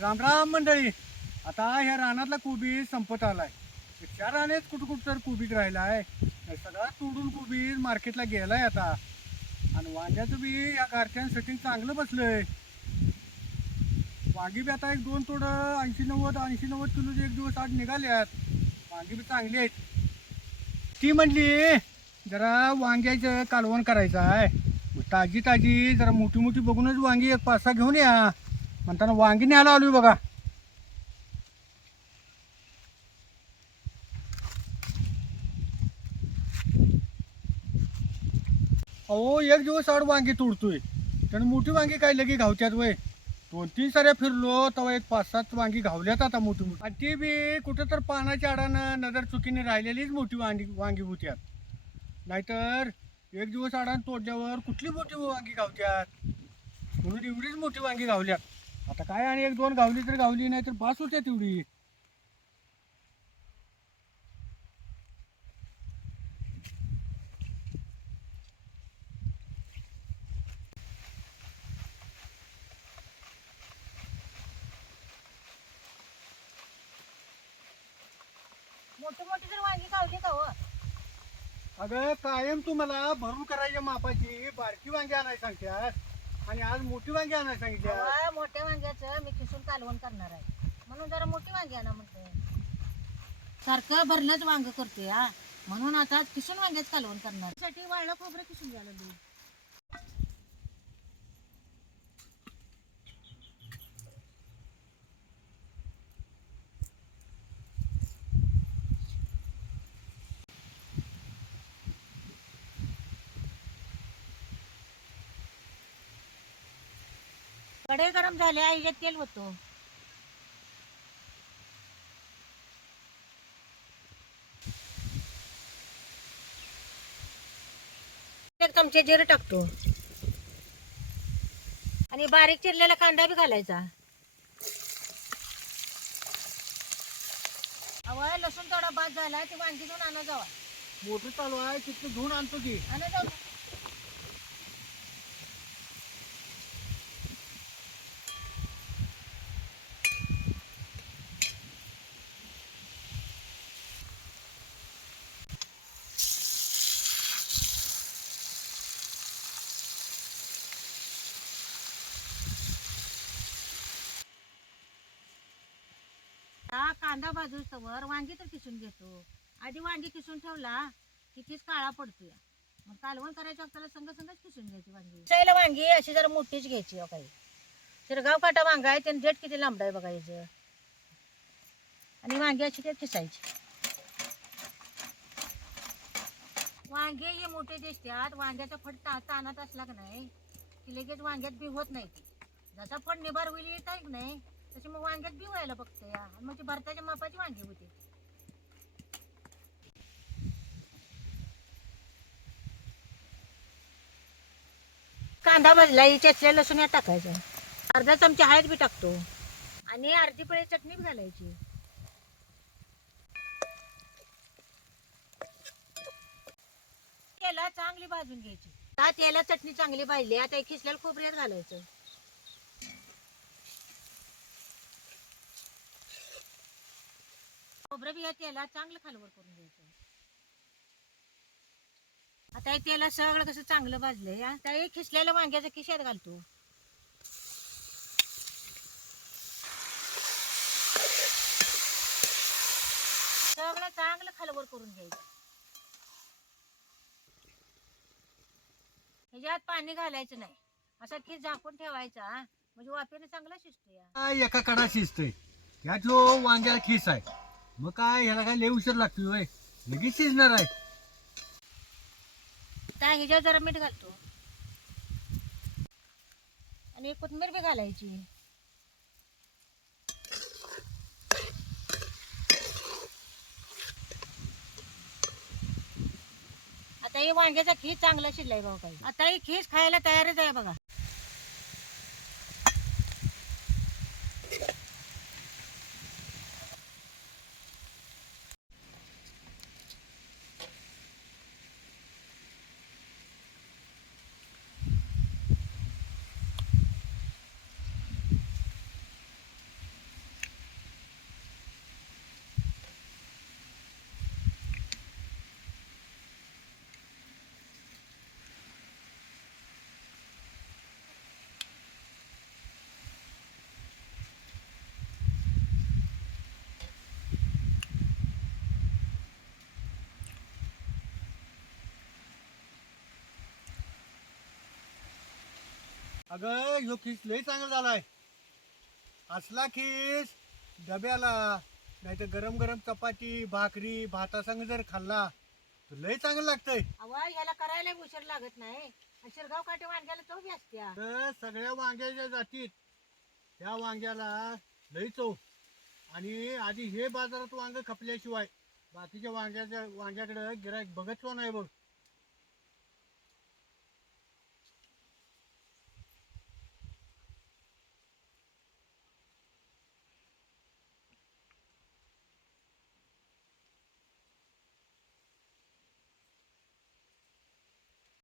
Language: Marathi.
राम राम मंडळी. आता ह्या रानातला कोबी संपत आलाय. त्या रानेच कुठं तर कोबीज राहिला आहे. सगळा तोडून कोबीज मार्केटला गेलाय आता. आणि वांग्याचं बी या गारठ्यानं सेटिंग चांगलं बसलंय. वांगी बी आता एक दोन तोडं 80-90 किलोचे एक दिवस आठ निघाल्यात. वांगी बी चांगली आहेत. ती म्हणली जरा वांग्याचं कालवण करायचं आहे. ताजी ताजी जरा मोठी मोठी बघूनच वांगी एक 5-6 घेऊन या म्हणताना वांगी न्यायला आलोय बघा. अहो एक दिवस आड वांगी तोडतोय त्यानं मोठी वांगी काय लगे घावत्यात वय. 2-3 साऱ्या फिरलो तेव्हा एक 5-7 वांगी घावल्यात आता मोठी मोठी. आणि ती बी कुठं तर पानाच्या आडानं नजर चुकीने राहिलेलीच मोठी वांगी वांगी होत्यात. नाहीतर एक दिवस आडानं तोडल्यावर कुठली मोठी वांगी घावत्यात. म्हणून एवढीच मोठी वांगी घावल्यात. आता काय आणि एक दोन गावली तर गावली नाही तर बास होत्या तेवढी. मोठी मोठी जर वांगी गावली का हो? अगं कायम तू मला भरून करायच्या मापाची बारकी वांगी आणायला सांगत्यास आणि आज मोठी वांगी आणायला सांगितल्या. अहो, मोठ्या वांग्याचं मी खिसून कालवण करणार आहे म्हणून जरा मोठी वांगी आणा म्हणते. सारखं भरलंच वांग करते हा, म्हणून आता खिसून वांग्याच कालवण करणार. त्यासाठी वाळलं खोबरं खिसून घ्यायला लागली. कढई गरम झाल्या ह्याच्यात तेल होतो. एक चमचे जिरे टाकतो आणि बारीक चिरलेला कांदा बी घालायचा. अहो लसूण थोडा बाद झाला ते वांगी घेऊन आणा जावा. मोठं चालू आहे तिथं घेऊन आणतो की. आणा जाऊ. हा कांदा भाजूस्तवर वांगी तर किसून घेतो. आधी वांगी किसून ठेवला की तीच काळा पडतोय. मग कालवण करायचं आपल्याला संग संगच किसून घ्यायची वांगी. किसायला वांगी अशी जरा मोठीच घ्यायची. काही शिरगाव काटा वांगा आहे त्याने देठ किती लांबड आहे बघायचं. आणि वांगी अशी ते किसायची. वांगे हे मोठे दिसतात. वांग्याचा फड तानात असला की नाही की लगेच वांग्यात बी होत नाही. ती जसा फड निभार होईल येत आहे की नाही तशी मग वांग्यात बी व्हायला बघते या. मग ती भरताच्या मापाची वांगी होते. कांदा भाजला चेचल्या लसूण यात टाकायचं. अर्धा चमचा हळद बी टाकतो आणि अर्धी पळी चटणी बी घालायची. तेला चांगली भाजून घ्यायची. आता तेला चटणी चांगली भाजली. आता एक खिसलेलं खोबऱ्यात घालायचं. खोबरं बी या तेला चांगलं खालवर करून घ्यायचं. आता हे तेला सगळं कसं चांगलं भाजलंय. आता हे खिसलेलं वांग्याचं खिशात घालतो. सगळं चांगलं खालवर करून घ्यायचं. ह्याच्यात पाणी घालायचं नाही. असा खिस झाकून ठेवायचा म्हणजे वाफेने चांगला शिजतो. काय एका कडा शिजतंय ह्यात जो वांग्याला खिस आहे. मग काय ह्याला काय लय उशीर लागतोय वय. लगेच शिजणार आहे. आता ह्याच्यात जरा मीठ घालतो आणि कोथिंबीर बी घालायची. आता हे वांग्याचा खीस चांगला शिजलाय बघा. काही आता ही खीस खायला तयारच आहे बघा. अगं ह्यो खिस लय चांगला झालाय. असला खिस डब्याला नाही तर गरम गरम चपाती भाकरी भातासंग जर खाल्ला तर लय चांगलं लागतंय. अवा ह्याला करायला उशीर लागत नाही आणि शिरगाव काटे वांग्याला चव बी असत्या. तर सगळ्या वांग्याच्या जातीत ह्या वांग्याला लय चव. आणि आधी हे बाजारात वांग खपल्याशिवाय बाकीच्या वांग्याकडे गिराईक बघत नाही बघ.